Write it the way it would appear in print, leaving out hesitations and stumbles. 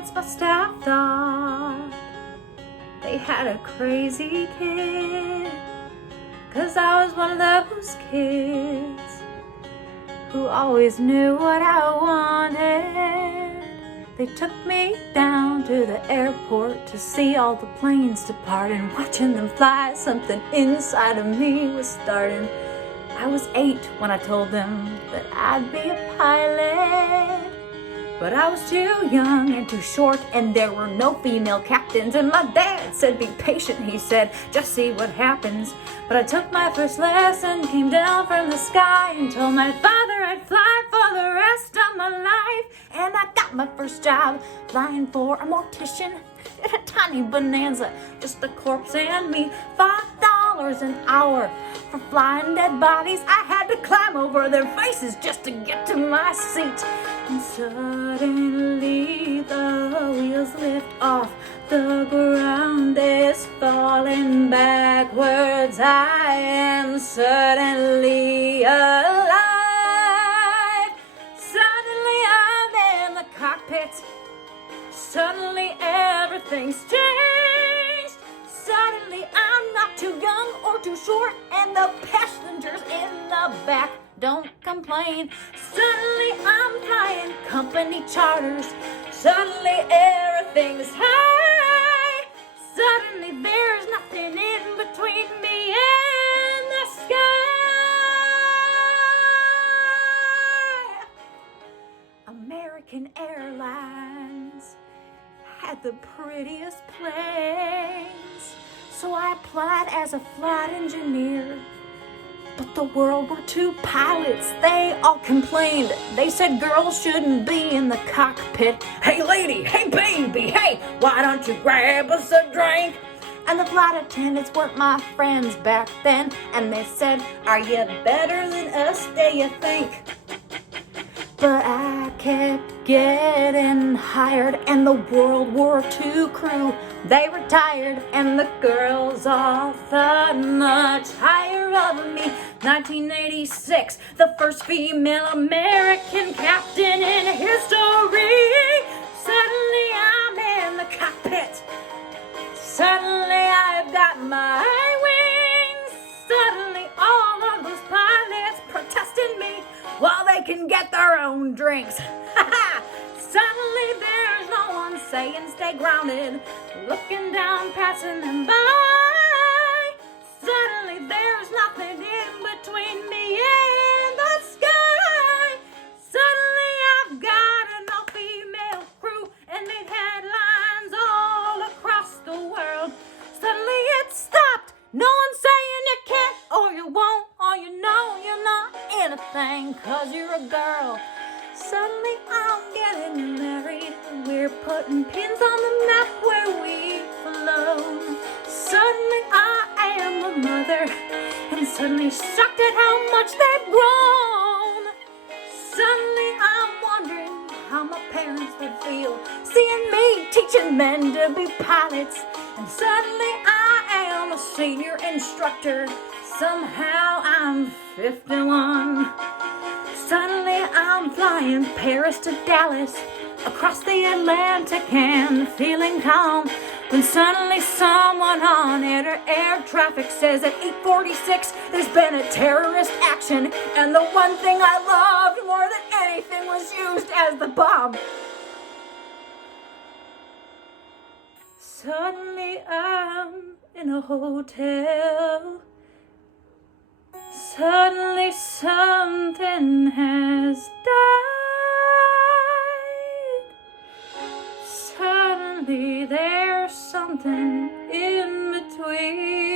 parents must have thought they had a crazy kid, 'cause I was one of those kids who always knew what I wanted. They took me down to the airport to see all the planes depart, and watching them fly, something inside of me was starting. I was 8 when I told them that I'd be a pilot, but I was too young and too short, and there were no female captains. And my dad said, be patient, he said, just see what happens. But I took my first lesson, came down from the sky, and told my father I'd fly for the rest of my life. And I got my first job flying for a mortician in a tiny Bonanza, just a corpse and me. $5 an hour for flying dead bodies. I had to climb over their faces just to get to my seat. And suddenly the wheels lift off, the ground is falling backwards. I am suddenly alive. Suddenly I'm in the cockpit. Suddenly everything's changed. Suddenly I'm not too young or too short, and the passengers in the back don't complain. Suddenly I'm flying company charters. Suddenly everything's high. Suddenly there's nothing in between me and the sky. American Airlines had the prettiest planes, so I applied as a flight engineer. But the World War II pilots, they all complained. They said girls shouldn't be in the cockpit. Hey lady, hey baby, hey, why don't you grab us a drink? And the flight attendants weren't my friends back then, and they said, are you better than us, do you think? But I kept getting hired, and the World War II crew, they retired, and the girls all thought much higher of me. 1986, the first female American captain in history. Suddenly I'm in the cockpit. Suddenly I've got my wings. Suddenly all of those pilots protesting me while they can get their own drinks. Suddenly there's no one saying stay grounded, looking down, passing them by. Suddenly there's nothing in between me and the sky. Suddenly I've got an all-female crew and made headlines all across the world. Suddenly it stopped. No one's saying you can't or you won't, or you know you're not anything 'cause you're a girl. Suddenly I'm getting married. We're putting pins on the map where we've flown. Suddenly I am a mother, and suddenly shocked at how much they've grown. Suddenly I'm wondering how my parents would feel seeing me teaching men to be pilots. And suddenly I am a senior instructor. Somehow I'm 51. Suddenly I'm flying Paris to Dallas, across the Atlantic and feeling calm, when suddenly someone on air traffic says at 8:46 there's been a terrorist action, and the one thing I loved more than anything was used as the bomb. Suddenly I'm in a hotel. Suddenly something has died. Suddenly there's something in between